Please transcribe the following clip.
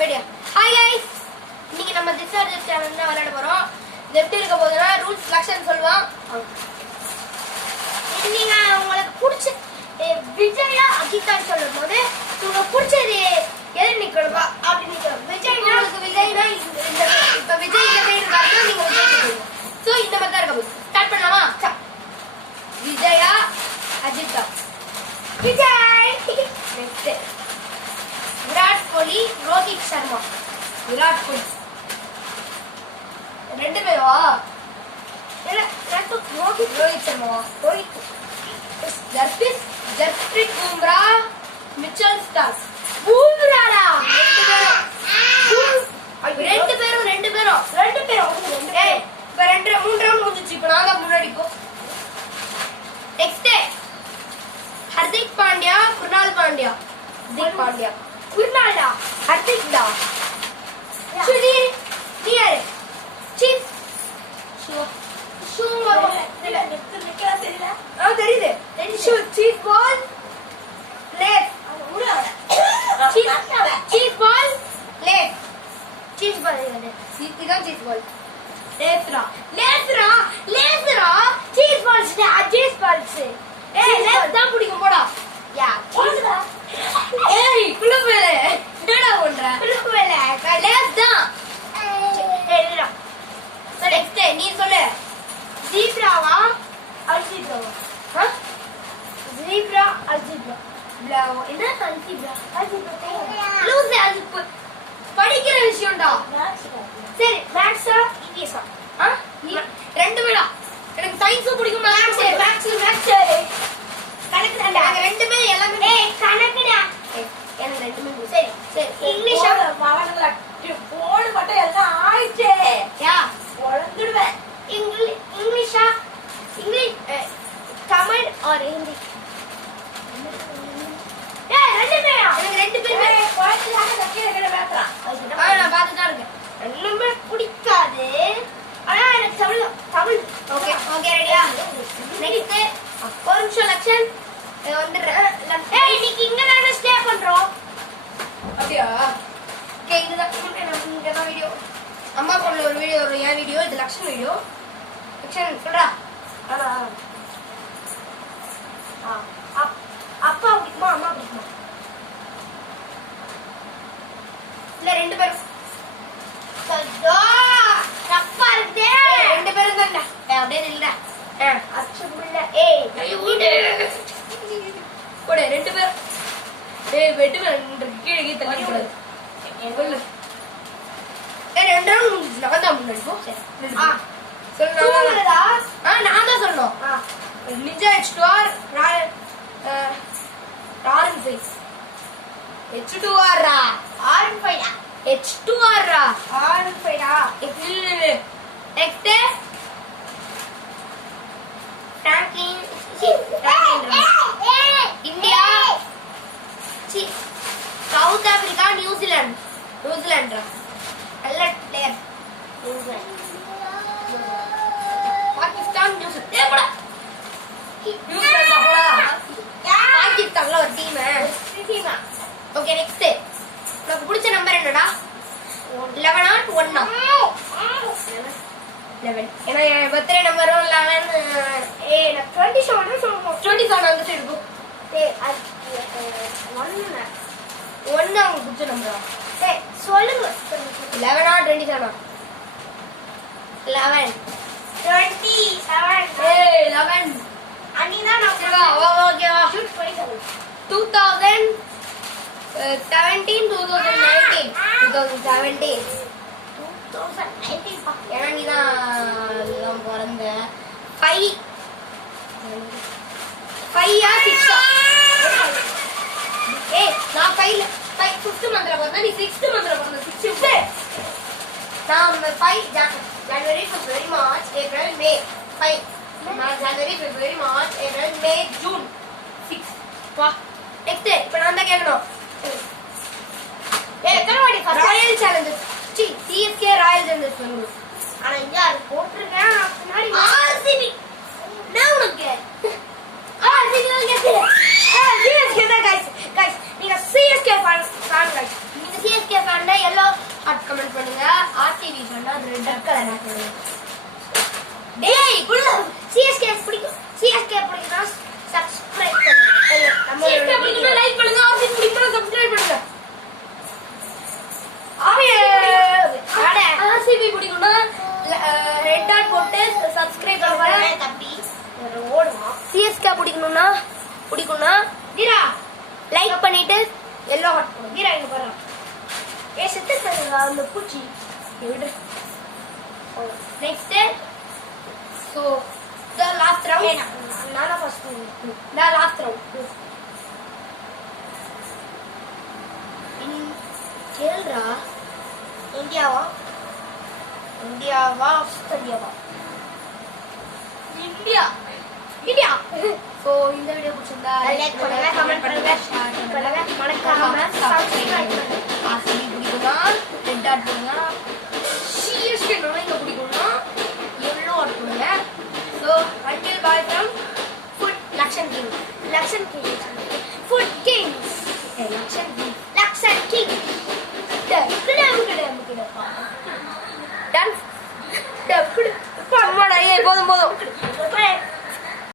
பெடியா hi guys இன்னைக்கு நம்ம discharge சேனல்ல தான் விளையாட போறோம். இது எப்படி இருக்க போகுதுன்னா ரூல்ஸ் செலக்ஷன் சொல்லுவோம். நீங்க உங்களுக்கு பிடிச்ச விஜயா அகிதா சொல்லும்போது உங்களுக்கு பிடிச்சது எது நிக்கணுமா அப்படி நிக்கணும். விஜய்னா விஜய்னா இந்த இப்ப விஜய் இந்த பேர் இருக்காருன்னா நீங்க விஜய் சொல்லுங்க. சோ இந்த மாதிரி தான் இருக்க போகுது. ஸ்டார்ட் பண்ணலாமா? விஜயா அகிதா விஜய் நெக்ஸ்ட் விராட் கோலி ரோஹித் சர்மா விராட் கோலி ரெண்டு பேரா ரோஹித் சர்மா ரோஹித் ஜஸ்பிரீத் பும்ரா மிச்சல் ஸ்டார்க் பும்ராடா ரெண்டு பேரும் ஏய் இப்ப மூணு ரவுண்ட் முடிஞ்சிச்சு. இப்ப நாங்க முன்னாடி போ. நெக்ஸ்ட் ஹர்திக் பாண்டியா குர்னால் பாண்டியா குர்னால்டா ஹர்திக்டா சுதி நீ யாரு சீப் ஷூ நிக்கல தெரியல தெரியுது shoe cheap ball left cheap ball left cheap ball இதுதான் சீப் பால் லேஸ்ரா சீப் பால்ஸ் ஏய் லெஃப்ட் தான் பிடிக்கும் போடா யா போடுடா ஏய் குளுவேல என்னடா பண்ற குளுவேல லெஃப்ட் தான் ஏய்டா சரி நெக்ஸ்ட் நீ சொல்லு ஜீப்ராவா அல்ஜீப்ராவா ஜீப்ரா அல்ஜீப்ரா ப்ளவ் என்ன அல்ஜீப்ரா லூஸ் அது படிக்கிற விஷயம்டா சரி மேக்ஸா இங்கிலீஷா நீ ரெண்டு வேடா எனக்கு சயின்ஸ் பிடிக்கும் மேக்ஸ் கணக்குடா ரெண்டுமே எல்லாமே கணக்குடா எனக்கு ரெண்டுமே சரி இங்கிலீஷ் மவனங்கள போடு மட்டும் எல்லாம் ஆயிச்சே யா ஒழுங்கிடுவேன் இங்கிலீஷ் தமிழ் ஆர் ஹிந்தி ரெண்டுமே எனக்கு ரெண்டு பேருமே குழந்தையாக தக்கிற பேசுறான் நான் பார்த்து தான் இருக்கேன். ரெண்டுமே பிடிக்காது ஆனா எனக்கு தமிழ் ஓகே ரெடியா நெக்ஸ்ட் ஒரு நிமிஷம் லக்ஷன் வந்துடுறேன். இன்னைக்கு இங்க நாங்க ஸ்டே பண்றோம் அப்படியா? ஓகே இதுதான் இங்கதான் வீடியோ. அம்மா போன்ல ஒரு வீடியோ வரும். என் வீடியோ இது லக்ஷன் வீடியோ. லக்ஷன் சொல்றா அப்பா பிடிக்குமா அம்மா பிடிக்குமா? இல்ல ரெண்டு பேரும் தப்பா இருக்கு. ரெண்டு பேரும் தான் அப்படியே இல்ல அச்சு உள்ள போடு ரெண்டு பேரும் வெட்டு கீழே தள்ளி கூடாது. ரெண்டு ரவுண்ட் நான் தான் முன்னாடி போ. சொல்லுடா நான் தான் சொல்லணும். நிஞ்சா H2R ராயல் ஃபைஸ் H2R ரா ஆர் ஃபைடா H2R ரா ஆர் ஃபைடா next ranking India South Africa New Zealand நல்ல பிளேயர் பாகிஸ்தான் நியூசிலாந்து பாகிஸ்தான்ல ஒரு டீம். ஓகே நெக்ஸ்ட் உனக்கு பிடிச்ச நம்பர் என்னடா? 11 or 1? 11 ஏன்னா என் பர்த்டே நம்பரும் 11. நான் 27 சொல்லுவோம். 27 அந்த சைடு போ. ஒன்னு உங்களுக்கு பிடிச்ச நம்பரா? சொல்லுங்க 11 or 27? 11 11 அன்னிதான் நான் ஓகேவா ஷூட் பண்ணிட்டேன். 2017 ஏன்னா நீதான் பிறந்த 5 or 6? நான் 5th மந்த்ல பிறந்தேன். நீ 6th மந்த்ல பிறந்த 6 நான் 5 January February March April May 5 January February March April May June 6 வா நெக்ஸ்ட் இப்போ நான் தான் கேட்கணும். எத்தனை வாட்டி Royal Challengers CSK Royal Challengers சொல்லுங்க. ஆனா இங்க அது போட்டுருக்கேன் முன்னாடி RCB நான் உனக்கு RCB தான் கேட்கிறேன். CSK தான் गाइस நீங்க CSK fan guys. நீங்க CSK fan கமெண்ட் பண்ணுங்க. ஆர்டிவி சொன்னா ரெட் கலர் பண்ணுங்க. டேய் குள்ள சிஎஸ்கே பிடிக்கும். சிஎஸ்கே பிடிக்கும்னா சப்ஸ்கிரைப் பண்ணுங்க. நம்ம சிஎஸ்கே பிடிக்கும்னா லைக் பண்ணுங்க. ஆர்டிவி பிடிக்கும்னா சப்ஸ்கிரைப் பண்ணுங்க. ஆர்சிபி பிடிக்கும்னா ரெட் டாட் போட்டு சப்ஸ்கிரைப் பண்ணுங்க தம்பி. ஓடுமா. சிஎஸ்கே பிடிக்கும்னா வீரா லைக் பண்ணிட்டு எல்லோ ஹார்ட் போடு. வீரா இங்க பாரு. செத்து அந்த பூச்சி விடு. Next so the last round. நானா ஃபர்ஸ்ட் தி லாஸ்ட் ரவுண்ட். கேள்றா இந்தியாவா ஆஸ்திரேலியாவா? இந்தியா. சோ இந்த வீடியோ பிடிச்சிருந்தா லைக் பண்ணுங்க, கமெண்ட் பண்ணுங்க, ஷேர் பண்ணுங்க, மறக்காம சப்ஸ்கிரைப் பண்ணுங்க. ஆர்சிபி பிடிக்கும்னா ரெட் டாட் போடுங்க. சிஎஸ்கே இங்க பிடிக்கும்னா எல்லோ டாட் போடுங்க. So until bye from food Lakshan King. Food Kings. Lakshan King. Done. போதும்